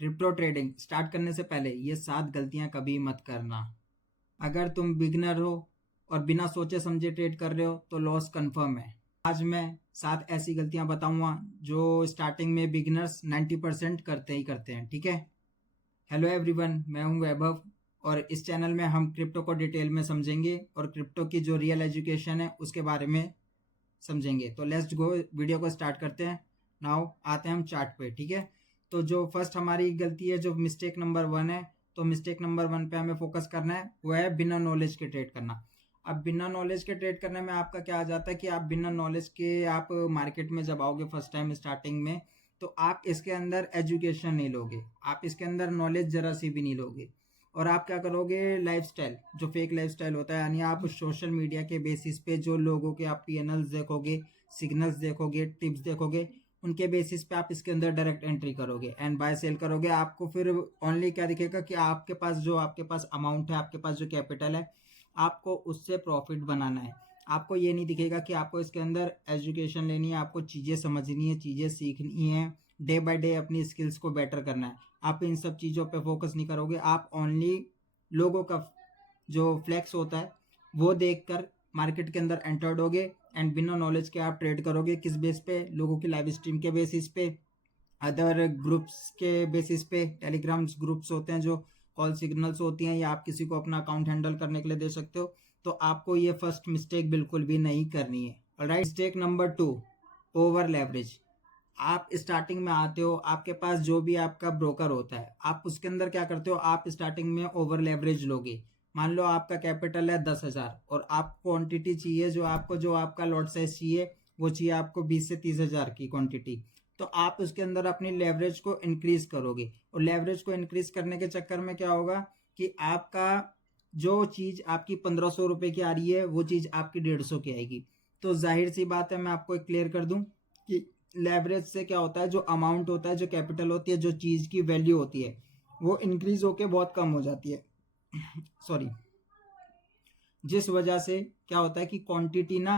Crypto trading start करने से पहले ये 7 गलतियां कभी मत करना। अगर तुम बिगनर हो और बिना सोचे समझे ट्रेड कर रहे हो तो लॉस कंफर्म है। आज मैं 7 ऐसी गलतियां बताऊंगा जो स्टार्टिंग में बिगिनर्स 90% करते ही करते हैं। ठीक है। हेलो एवरीवन, मैं हूं वैभव और इस चैनल में हम क्रिप्टो को डिटेल में समझेंगे और क्रिप्टो की जो रियल एजुकेशन है उसके बारे में समझेंगे। तो लेट्स गो, वीडियो को स्टार्ट करते हैं। नाउ आते हैं हम चार्ट पे। ठीक है। तो जो फर्स्ट हमारी गलती है, जो मिस्टेक नंबर 1 है, तो मिस्टेक नंबर 1 पे हमें फोकस करना है, वो है बिना नॉलेज के ट्रेड करना। अब बिना नॉलेज के ट्रेड करने में आपका क्या आ जाता है कि आप बिना नॉलेज के आप मार्केट में जब आओगे फर्स्ट टाइम स्टार्टिंग में, तो आप इसके अंदर एजुकेशन नहीं लोगे, आप इसके अंदर नॉलेज जरा सी भी नहीं लोगे और आप क्या करोगे, लाइफस्टाइल, जो फेक लाइफस्टाइल होता है, यानी आप सोशल मीडिया के बेसिस पे जो लोगों के आप पीएनएल्स देखोगे, सिग्नल्स देखोगे, टिप्स देखोगे, उनके बेसिस पे आप इसके अंदर डायरेक्ट एंट्री करोगे एंड बाय सेल करोगे। आपको फिर ओनली क्या दिखेगा कि आपके पास अमाउंट है, आपके पास जो कैपिटल है, आपको उससे प्रॉफिट बनाना है। आपको ये नहीं दिखेगा कि आपको इसके अंदर एजुकेशन लेनी है, आपको चीज़ें समझनी है, चीज़ें सीखनी है, डे बाय डे अपनी स्किल्स को बेटर करना है। आप इन सब चीज़ों पे फोकस नहीं करोगे, आप ओनली लोगों का जो फ्लैक्स होता है वो देखकर मार्केट के अंदर एंटर्ड होगे एंड बिना नॉलेज के आप ट्रेड करोगे। किस बेस पे? लोगों की लाइव स्ट्रीम के बेसिस पे, अदर ग्रुप्स के बेसिस पे। टेलीग्राम्स ग्रुप्स होते हैं जो कॉल सिग्नल्स होती हैं, या आप किसी को अपना अकाउंट हैंडल करने के लिए दे सकते हो। तो आपको ये फर्स्ट मिस्टेक बिल्कुल भी नहीं करनी है। Alright. Mistake number 2, over leverage. आप स्टार्टिंग में आते हो, आपके पास जो भी आपका ब्रोकर होता है, आप उसके अंदर क्या करते हो, आप स्टार्टिंग में ओवर लेवरेज लोगे। मान लो आपका कैपिटल है 10,000 और आप क्वांटिटी चाहिए, जो आपका लॉट साइज चाहिए, वो चाहिए आपको 20 से 30,000 की क्वांटिटी। तो आप उसके अंदर अपनी लेवरेज को इंक्रीज करोगे और लेवरेज को इंक्रीज करने के चक्कर में क्या होगा कि आपका जो चीज आपकी 1,500 रुपए की आ रही है, वो चीज आपकी 150 की आएगी। तो जाहिर सी बात है, मैं आपको एक क्लियर कर दूं कि लेवरेज से क्या होता है, जो अमाउंट होता है, जो कैपिटल होती है, जो चीज की वैल्यू होती है, वो इंक्रीज होके बहुत कम हो जाती है। सॉरी। जिस वजह से क्या होता है कि क्वांटिटी ना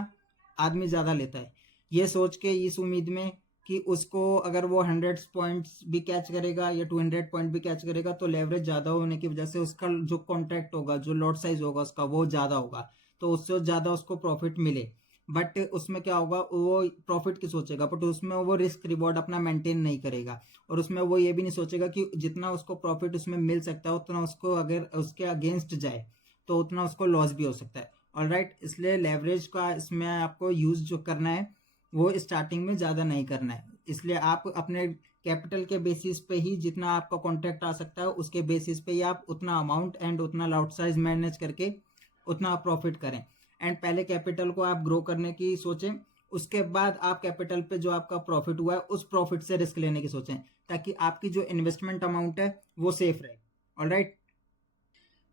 आदमी ज्यादा लेता है, ये सोच के, इस उम्मीद में कि उसको अगर वो 100 पॉइंट्स भी कैच करेगा या 200 पॉइंट भी कैच करेगा, तो लेवरेज ज्यादा होने की वजह से उसका जो कॉन्ट्रैक्ट होगा, जो लॉट साइज होगा उसका, वो ज्यादा होगा, तो उससे ज्यादा उसको प्रॉफिट मिले। बट उसमें क्या होगा, वो प्रॉफिट की सोचेगा, बट उसमें वो रिस्क रिवॉर्ड अपना मेंटेन नहीं करेगा और उसमें वो ये भी नहीं सोचेगा कि जितना उसको प्रॉफिट उसमें मिल सकता है, उतना उसको अगर उसके अगेंस्ट जाए तो उतना उसको लॉस भी हो सकता है। ऑलराइट। इसलिए लेवरेज का इसमें आपको यूज जो करना है वो स्टार्टिंग में ज़्यादा नहीं करना है। इसलिए आप अपने कैपिटल के बेसिस पे ही, जितना आपका कॉन्ट्रैक्ट आ सकता है उसके बेसिस पे ही आप उतना अमाउंट एंड उतना लॉट साइज मैनेज करके उतना प्रॉफिट करें। एंड पहले कैपिटल को आप ग्रो करने की सोचें, उसके बाद आप कैपिटल पे जो आपका प्रॉफिट हुआ है उस प्रॉफिट से रिस्क लेने की सोचें, ताकि आपकी जो इन्वेस्टमेंट अमाउंट है वो सेफ रहे। ऑलराइट।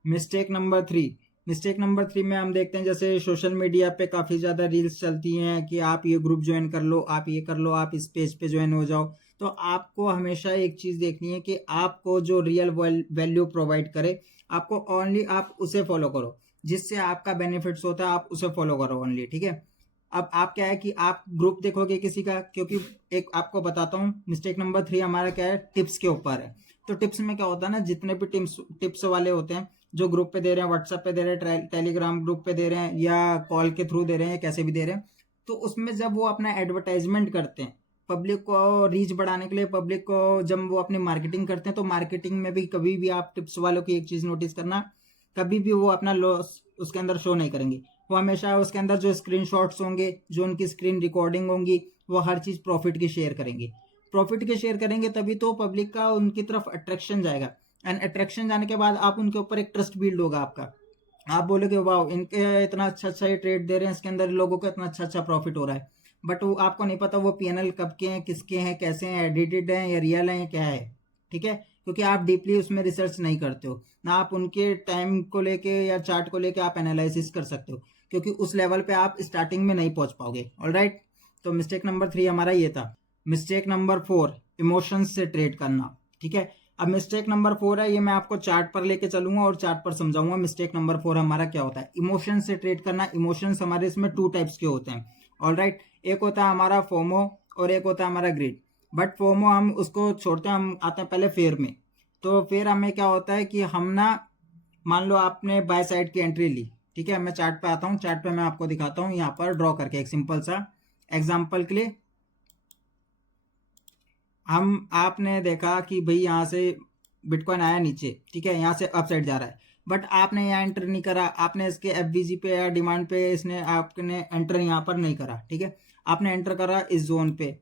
मिस्टेक नंबर 3 में हम देखते हैं, जैसे सोशल मीडिया पे काफ़ी ज़्यादा रील्स चलती हैं कि आप ये ग्रुप ज्वाइन कर लो, आप ये कर लो, आप इस पेज पे ज्वाइन हो जाओ। तो आपको हमेशा एक चीज़ देखनी है कि आपको जो रियल वैल्यू प्रोवाइड करे, आपको ओनली आप उसे फॉलो करो, जिससे आपका बेनिफिट्स होता है, आप उसे फॉलो करो ओनली। ठीक है। अब आप क्या है कि आप ग्रुप देखोगे किसी का, क्योंकि एक आपको बताता हूँ, मिस्टेक नंबर 3 हमारा क्या है, टिप्स के ऊपर है। तो टिप्स में क्या होता है ना, जितने भी टिप्स वाले होते हैं, जो ग्रुप पे दे रहे हैं, व्हाट्सएप पे दे रहे हैं, टेलीग्राम ग्रुप पे दे रहे हैं, या कॉल के थ्रू दे रहे हैं, कैसे भी दे रहे हैं, तो उसमें जब वो अपना एडवर्टाइजमेंट करते हैं, पब्लिक को रीच बढ़ाने के लिए, पब्लिक को जब वो अपनी मार्केटिंग करते हैं, तो मार्केटिंग में भी कभी भी आप टिप्स वालों की एक चीज नोटिस करना, कभी भी वो अपना लॉस उसके अंदर शो नहीं करेंगे। वो हमेशा उसके अंदर जो स्क्रीनशॉट्स होंगे, जो उनकी स्क्रीन रिकॉर्डिंग होंगी, वो हर चीज प्रॉफिट की शेयर करेंगे। प्रॉफिट के शेयर करेंगे तभी तो पब्लिक का उनकी तरफ अट्रैक्शन जाएगा, एंड अट्रैक्शन जाने के बाद आप उनके ऊपर एक ट्रस्ट बिल्ड होगा आपका। आप बोलोगे वाह, इनके इतना अच्छा ये ट्रेड दे रहे हैं, इसके अंदर लोगों को इतना अच्छा प्रॉफिट हो रहा है। बट वो आपको नहीं पता वो पीएनएल कब के हैं, किसके हैं, कैसे हैं, एडिटेड हैं या रियल हैं, क्या है। ठीक है। क्योंकि आप डीपली उसमें रिसर्च नहीं करते हो ना, आप उनके टाइम को लेके या चार्ट को लेके आप एनालिसिस कर सकते हो, क्योंकि उस लेवल पे आप स्टार्टिंग में नहीं पहुंच पाओगे। ऑलराइट। तो मिस्टेक नंबर 3 हमारा ये था। मिस्टेक नंबर 4, इमोशंस से ट्रेड करना। ठीक है। अब मिस्टेक नंबर 4 है, ये मैं आपको चार्ट पर लेके चलूंगा और चार्ट पर समझाऊंगा मिस्टेक नंबर 4 हमारा क्या होता है। इमोशन से ट्रेड करना। इमोशंस हमारे इसमें 2 टाइप्स के होते हैं। ऑलराइट। एक होता है हमारा फोमो और एक होता है हमारा ग्रीड। बट फोमो हम उसको छोड़ते हैं, हम आते हैं पहले फेयर में। तो फिर हमें क्या होता है कि हम ना, मान लो आपने बाय साइड की एंट्री ली, ठीक है, मैं चार्ट पे आता हूँ, चार्ट पे मैं आपको दिखाता हूँ यहाँ पर ड्रॉ करके एक सिंपल सा एग्जांपल के लिए। आपने देखा कि भाई यहाँ से बिटकॉइन आया नीचे, ठीक है, यहाँ से अप साइड जा रहा है, बट आपने यहाँ एंटर नहीं करा, आपने इसके एफवीजी पे या डिमांड पे इसने आपने एंटर यहाँ पर नहीं करा, ठीक है, आपने एंटर करा इस जोन पे,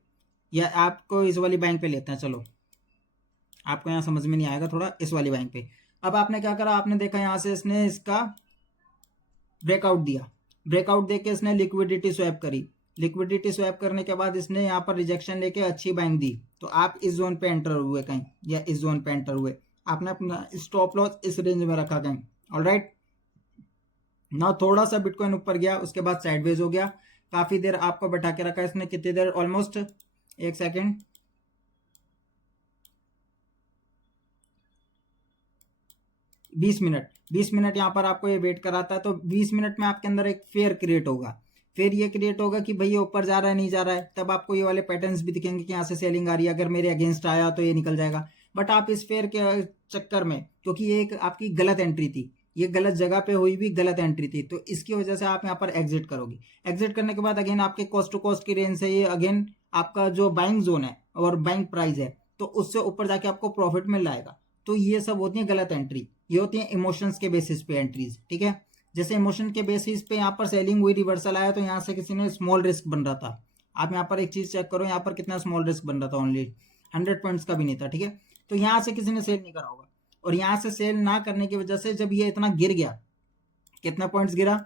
या आपको इस वाली बैंक पे लेते हैं, चलो आपको यहाँ समझ में नहीं आएगा थोड़ा, इस वाली बैंक पे। अब आपने क्या करा, आपने देखा यहाँ से इसने इसका ब्रेकआउट दिया, ब्रेकआउट देके इसने लिक्विडिटी स्वैप करी, लिक्विडिटी स्वैप करने के बाद इसने यहाँ पर रिजेक्शन लेके अच्छी बाइंग दी, तो आप इस जोन पे एंटर हुए कहीं, या इस जोन पे एंटर हुए, आपने अपना स्टॉप लॉस इस रेंज में रखा कहीं। ऑलराइट, ना थोड़ा सा बिटकॉइन ऊपर गया, उसके बाद साइडवेज हो गया, काफी देर आपको बैठा के रखा इसने, कितनी देर, ऑलमोस्ट 1 सेकेंड, 20 मिनट, 20 मिनट यहाँ पर आपको ये वेट कराता है। तो 20 मिनट में आपके अंदर एक फेयर क्रिएट होगा, फिर ये क्रिएट होगा कि भैया ऊपर जा रहा है नहीं जा रहा है, तब आपको ये वाले पैटर्न्स भी दिखेंगे कि यहाँ से सेलिंग आ रही है, अगर मेरे अगेंस्ट आया तो ये निकल जाएगा। बट आप इस फेयर के चक्कर में, क्योंकि ये एक आपकी गलत एंट्री थी, ये गलत जगह पे हुई भी गलत एंट्री थी, तो इसकी वजह से आप यहाँ पर एग्जिट करोगे। एग्जिट करने के बाद अगेन आपके कॉस्ट टू कॉस्ट की रेंज से ये अगेन आपका जो बाइंग जोन है और बाइंग प्राइस है, तो उससे ऊपर जाके आपको प्रॉफिट मिल जाएगा। तो ये सब होती है गलत एंट्री, ये होती है इमोशंस के बेसिस पे एंट्रीज, ठीक है। जैसे इमोशन के बेसिस पे यहाँ पर सेलिंग हुई, रिवर्सल आया, तो यहाँ से किसी ने स्मॉल रिस्क बन रहा था, आप यहाँ पर एक चीज चेक करो, यहाँ पर कितना स्मॉल रिस्क बन रहा था, ओनली 100 पॉइंट्स का भी नहीं था, ठीक है। तो यहाँ से किसी ने सेल नहीं करा होगा, और यहाँ से सेल ना करने की वजह से जब ये इतना गिर गया, कितना पॉइंट्स गिरा,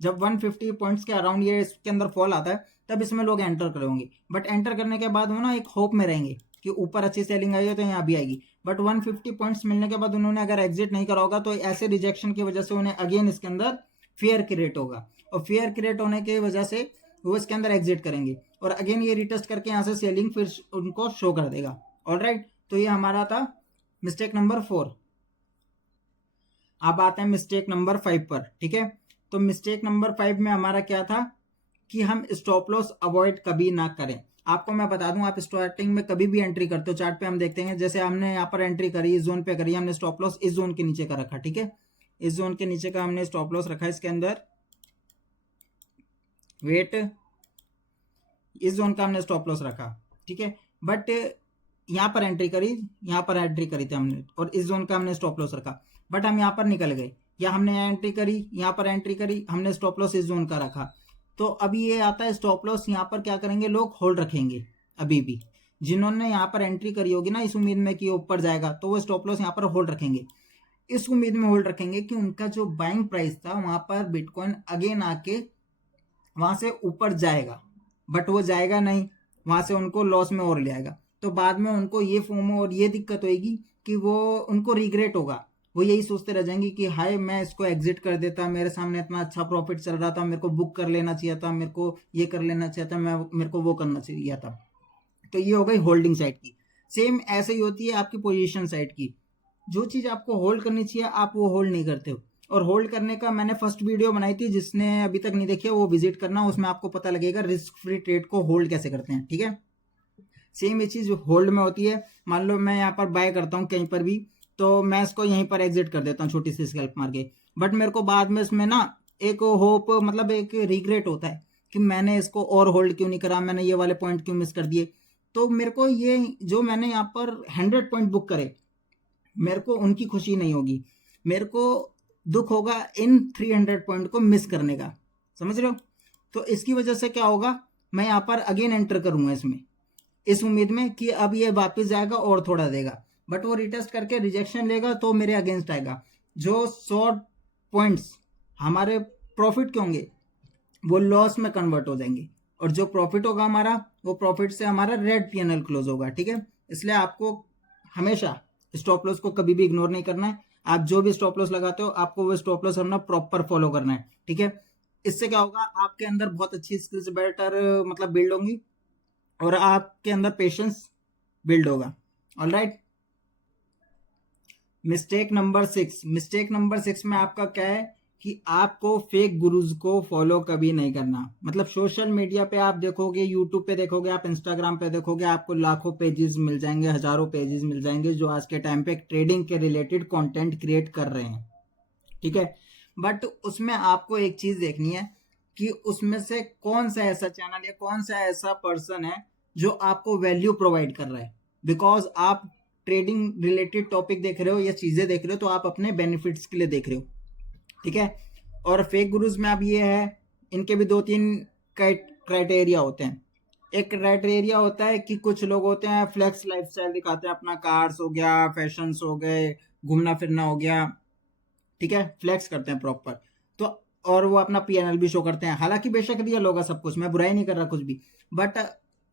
जब 150 पॉइंट्स के अराउंड ये इसके अंदर फॉल आता है, तब इसमें लोग एंटर करेंगे। बट एंटर करने के बाद वो ना एक होप में रहेंगे कि ऊपर अच्छी सेलिंग आई है तो यहाँ भी आएगी, बट 150 पॉइंट्स मिलने के बाद उन्होंने अगर एग्जिट नहीं करा होगा, तो ऐसे रिजेक्शन की वजह से उन्हें अगेन इसके अंदर फेयर क्रिएट होगा, और फेयर क्रिएट होने की वजह से वो इसके अंदर एग्जिट करेंगे, और अगेन ये रिटेस्ट करके यहाँ से सेलिंग फिर उनको शो कर देगा। ऑलराइट, तो ये हमारा था मिस्टेक नंबर 4। अब आते हैं मिस्टेक नंबर 5 पर, ठीक है। तो मिस्टेक नंबर 5 में हमारा क्या था कि हम स्टॉप लॉस अवॉइड कभी ना करें। आपको मैं बता दूं, आप स्टार्टिंग में कभी भी एंट्री करते हो, चार्ट पे हम देखते हैं, जैसे हमने यहाँ पर एंट्री करी, इस जोन पे करी, हमने स्टॉप लॉस इस जोन के नीचे का रखा, ठीक है, इस जोन के नीचे का हमने स्टॉप लॉस रखा, इसके अंदर वेट, इस जोन का हमने स्टॉप लॉस रखा, ठीक है। बट यहाँ पर एंट्री करी, यहाँ पर एंट्री करी थी हमने, और इस जोन का हमने स्टॉप लॉस रखा, बट हम यहाँ पर निकल गए, या हमने एंट्री करी, यहाँ पर एंट्री करी, हमने स्टॉप लॉस इस जोन का रखा। तो अभी ये आता है स्टॉप लॉस, यहाँ पर क्या करेंगे लोग, होल्ड रखेंगे। अभी भी जिन्होंने यहाँ पर एंट्री करी होगी ना इस उम्मीद में कि ऊपर जाएगा, तो वो स्टॉप लॉस यहाँ पर होल्ड रखेंगे, इस उम्मीद में होल्ड रखेंगे कि उनका जो बाइंग प्राइस था वहां पर बिटकॉइन अगेन आके वहां से ऊपर जाएगा, बट वो जाएगा नहीं, वहां से उनको लॉस में और ले आएगा। तो बाद में उनको ये फोमो और ये दिक्कत होगी कि वो उनको रिग्रेट होगा, वो यही सोचते रह जाएंगे कि हाय मैं इसको एग्जिट कर देता, मेरे सामने इतना अच्छा प्रॉफिट चल रहा था, मेरे को बुक कर लेना चाहिए था, मेरे को ये कर लेना चाहिए था, मेरे को वो करना चाहिए था। तो ये हो गई होल्डिंग साइड की। सेम ऐसे ही होती है आपकी पोजीशन साइड की, जो चीज आपको होल्ड करनी चाहिए आप वो होल्ड नहीं करते हो। और होल्ड करने का मैंने फर्स्ट वीडियो बनाई थी, जिसने अभी तक नहीं देखी है वो विजिट करना, उसमें आपको पता लगेगा रिस्क फ्री ट्रेड को होल्ड कैसे करते हैं, ठीक है। सेम ये चीज होल्ड में होती है, मान लो मैं यहाँ पर बाय करता हूँ कहीं पर भी, तो मैं इसको यहीं पर एग्जिट कर देता हूँ छोटी सी स्कैल्प मार के, बट मेरे को बाद में इसमें ना एक होप, मतलब एक रिग्रेट होता है कि मैंने इसको और होल्ड क्यों नहीं करा, मैंने ये वाले पॉइंट क्यों मिस कर दिए। तो मेरे को ये जो मैंने यहाँ पर 100 पॉइंट बुक करे, मेरे को उनकी खुशी नहीं होगी, मेरे को दुख होगा इन 300 पॉइंट को मिस करने का, समझ रहे हो। तो इसकी वजह से क्या होगा, मैं यहाँ पर अगेन एंटर करूंगा इसमें, इस उम्मीद में कि अब ये वापस जाएगा और थोड़ा देगा, बट वो रिटेस्ट करके रिजेक्शन लेगा तो मेरे अगेंस्ट आएगा। जो 100 पॉइंट्स हमारे प्रॉफिट के होंगे वो लॉस में कन्वर्ट हो जाएंगे, और जो प्रॉफिट होगा हमारा, वो प्रॉफिट से हमारा रेड पीएनएल क्लोज होगा, ठीक है। इसलिए आपको हमेशा स्टॉप लॉस को कभी भी इग्नोर नहीं करना है। आप जो भी स्टॉप लॉस लगाते हो आपको वो स्टॉप लॉस अपना प्रॉपर फॉलो करना है, ठीक है। इससे क्या होगा, आपके अंदर बहुत अच्छी स्किल्स बेटर मतलब बिल्ड होंगी, और आपके अंदर पेशेंस बिल्ड होगा। Alright, mistake number 6, mistake number 6 में आपका क्या है कि आपको फेक गुरुज को फॉलो कभी नहीं करना। मतलब सोशल मीडिया पे आप देखोगे, यूट्यूब पे देखोगे, आप इंस्टाग्राम पे देखोगे, आपको लाखों पेजेस मिल जाएंगे, हजारों पेजेस मिल जाएंगे जो आज के टाइम पे ट्रेडिंग के रिलेटेड कंटेंट क्रिएट कर रहे हैं, ठीक है। बट उसमें आपको एक चीज देखनी है कि उसमें से कौन सा ऐसा चैनल या कौन सा ऐसा पर्सन है जो आपको वैल्यू प्रोवाइड कर रहा है। बिकॉज आप ट्रेडिंग रिलेटेड टॉपिक देख रहे हो या चीजें देख रहे हो तो आप अपने बेनिफिट्स के लिए देख रहे हो, ठीक है। और फेक गुरुज में अब ये है, इनके भी 2-3 क्राइटेरिया होते हैं। एक क्राइटेरिया होता है कि कुछ लोग होते हैं फ्लेक्स लाइफस्टाइल दिखाते हैं, अपना कार्स हो गया, फैशंस हो गए, घूमना फिरना हो गया, ठीक है, फ्लेक्स करते हैं प्रॉपर। तो और वो अपना पीएनएल भी शो करते हैं, हालांकि बेशक रियल होगा सब कुछ, मैं बुराई नहीं कर रहा कुछ भी, बट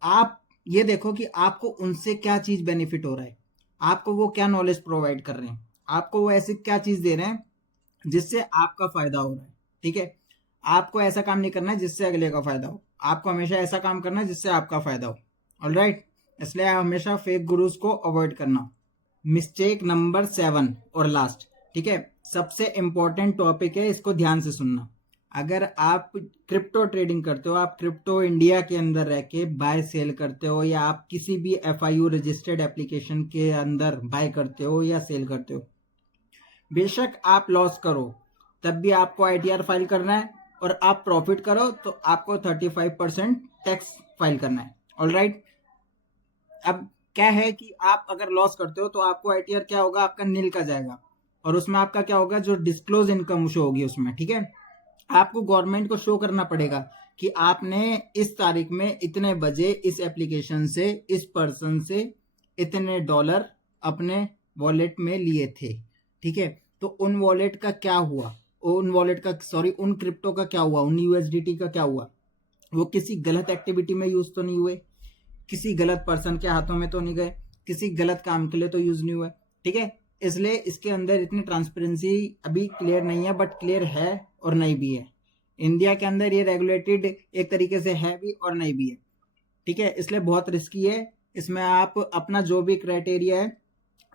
आप ये देखो कि आपको उनसे क्या चीज बेनिफिट हो रहा है, आपको वो क्या नॉलेज प्रोवाइड कर रहे हैं, आपको वो ऐसी क्या चीज दे रहे हैं जिससे आपका फायदा हो रहा है, ठीक है। आपको ऐसा काम नहीं करना है जिससे अगले का फायदा हो, आपको हमेशा ऐसा काम करना है जिससे आपका फायदा हो, ऑलराइट। इसलिए हमेशा फेक गुरुज को अवॉइड करना। मिस्टेक नंबर 7 और लास्ट, ठीक है, सबसे इंपॉर्टेंट टॉपिक है, इसको ध्यान से सुनना। अगर आप क्रिप्टो ट्रेडिंग करते हो, आप क्रिप्टो इंडिया के अंदर रह के बाय सेल करते हो, या आप किसी भी FIU रजिस्टर्ड एप्लीकेशन के अंदर बाय करते हो या सेल करते हो, बेशक आप लॉस करो तब भी आपको ITR फाइल करना है, और आप प्रॉफिट करो तो आपको 35% टैक्स फाइल करना है, ऑलराइट। अब क्या है कि आप अगर लॉस करते हो तो आपको ITR क्या होगा, आपका नील का जाएगा, और उसमें आपका क्या होगा, जो डिस्क्लोज इनकम शो होगी उसमें, ठीक है। आपको गवर्नमेंट को शो करना पड़ेगा कि आपने इस तारीख में इतने बजे इस एप्लीकेशन से इस पर्सन से इतने डॉलर अपने वॉलेट में लिए थे, ठीक है। तो उन वॉलेट का क्या हुआ, उन क्रिप्टो का क्या हुआ, उन USDT का क्या हुआ, वो किसी गलत एक्टिविटी में यूज तो नहीं हुए, किसी गलत पर्सन के हाथों में तो नहीं गए, किसी गलत काम के लिए तो यूज नहीं हुए, ठीक है। इसलिए इसके अंदर इतनी ट्रांसपेरेंसी अभी क्लियर नहीं है, बट क्लियर है और नहीं भी है। इंडिया के अंदर ये रेगुलेटेड एक तरीके से है भी और नहीं भी है, ठीक है। इसलिए बहुत रिस्की है, इसमें आप अपना जो भी क्राइटेरिया है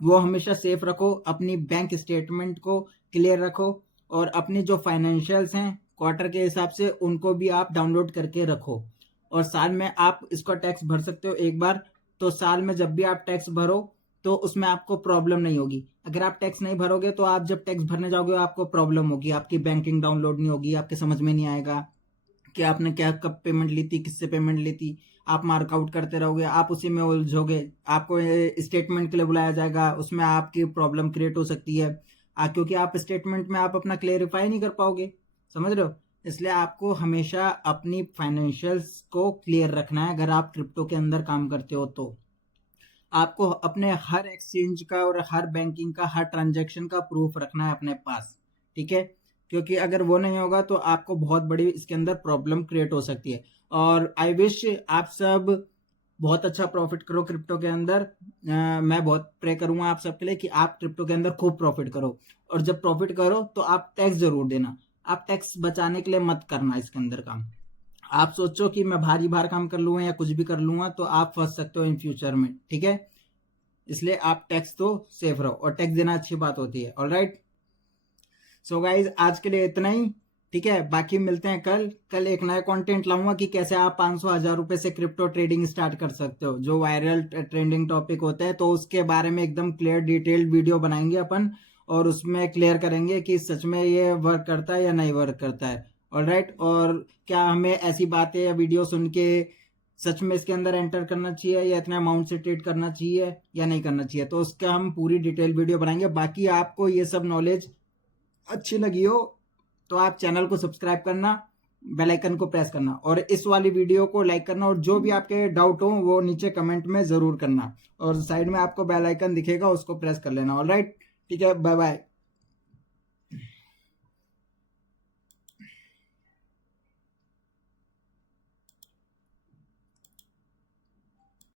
वो हमेशा सेफ रखो, अपनी बैंक स्टेटमेंट को क्लियर रखो, और अपनी जो फाइनेंशियल्स हैं क्वार्टर के हिसाब से उनको भी आप डाउनलोड करके रखो। और साल में आप इसका टैक्स भर सकते हो एक बार, तो साल में जब भी आप टैक्स भरो तो उसमें आपको प्रॉब्लम नहीं होगी। अगर आप टैक्स नहीं भरोगे तो आप जब टैक्स भरने जाओगे आपको प्रॉब्लम होगी, आपकी बैंकिंग डाउनलोड नहीं होगी, आपके समझ में नहीं आएगा कि आपने क्या कब पेमेंट ली थी, किससे पेमेंट ली थी, आप मार्कआउट करते रहोगे, आप उसी में उलझोगे, आपको स्टेटमेंट के लिए बुलाया जाएगा, उसमें आपकी प्रॉब्लम क्रिएट हो सकती है, क्योंकि आप स्टेटमेंट में आप अपना क्लेरिफाई नहीं कर पाओगे, समझ रहे हो। इसलिए आपको हमेशा अपनी फाइनेंशियल्स को क्लियर रखना है। अगर आप क्रिप्टो के अंदर काम करते हो तो आपको अपने हर एक्सचेंज का और हर बैंकिंग का, हर ट्रांजैक्शन का प्रूफ रखना है अपने पास, ठीक है। क्योंकि अगर वो नहीं होगा तो आपको बहुत बड़ी इसके अंदर प्रॉब्लम क्रिएट हो सकती है। और आई विश आप सब बहुत अच्छा प्रॉफिट करो क्रिप्टो के अंदर। मैं बहुत प्रे करूंगा आप सबके लिए कि आप क्रिप्टो के अंदर खूब प्रॉफिट करो, और जब प्रॉफिट करो तो आप टैक्स जरूर देना। आप टैक्स बचाने के लिए मत करना इसके अंदर काम। आप सोचो कि मैं भारी भार काम कर लूंगा या कुछ भी कर लूंगा तो आप फंस सकते हो इन फ्यूचर में, ठीक है। इसलिए आप टैक्स तो सेफ रहो, और टैक्स देना अच्छी बात होती है, ऑलराइट। सो गाइज आज के लिए इतना ही, ठीक है। बाकी मिलते हैं कल एक नया कंटेंट लाऊंगा कि कैसे आप 500,000 रुपए से क्रिप्टो ट्रेडिंग स्टार्ट कर सकते हो, जो वायरल ट्रेंडिंग टॉपिक होता है। तो उसके बारे में एकदम क्लियर डिटेल्ड वीडियो बनाएंगे अपन, और उसमें क्लियर करेंगे कि सच में ये वर्क करता है या नहीं वर्क करता है, ऑलराइट। और क्या हमें ऐसी बातें या वीडियो सुन के सच में इसके अंदर एंटर करना चाहिए, या इतना अमाउंट से ट्रेड करना चाहिए या नहीं करना चाहिए, तो उसका हम पूरी डिटेल वीडियो बनाएंगे। बाकी आपको ये सब नॉलेज अच्छी लगी हो तो आप चैनल को सब्सक्राइब करना, बेल आइकन को प्रेस करना, और इस वाली वीडियो को लाइक करना, और जो भी आपके डाउट हो वो नीचे कमेंट में जरूर करना, और साइड में आपको बेल आइकन दिखेगा उसको प्रेस कर लेना, ऑलराइट। ठीक है, बाय बाय।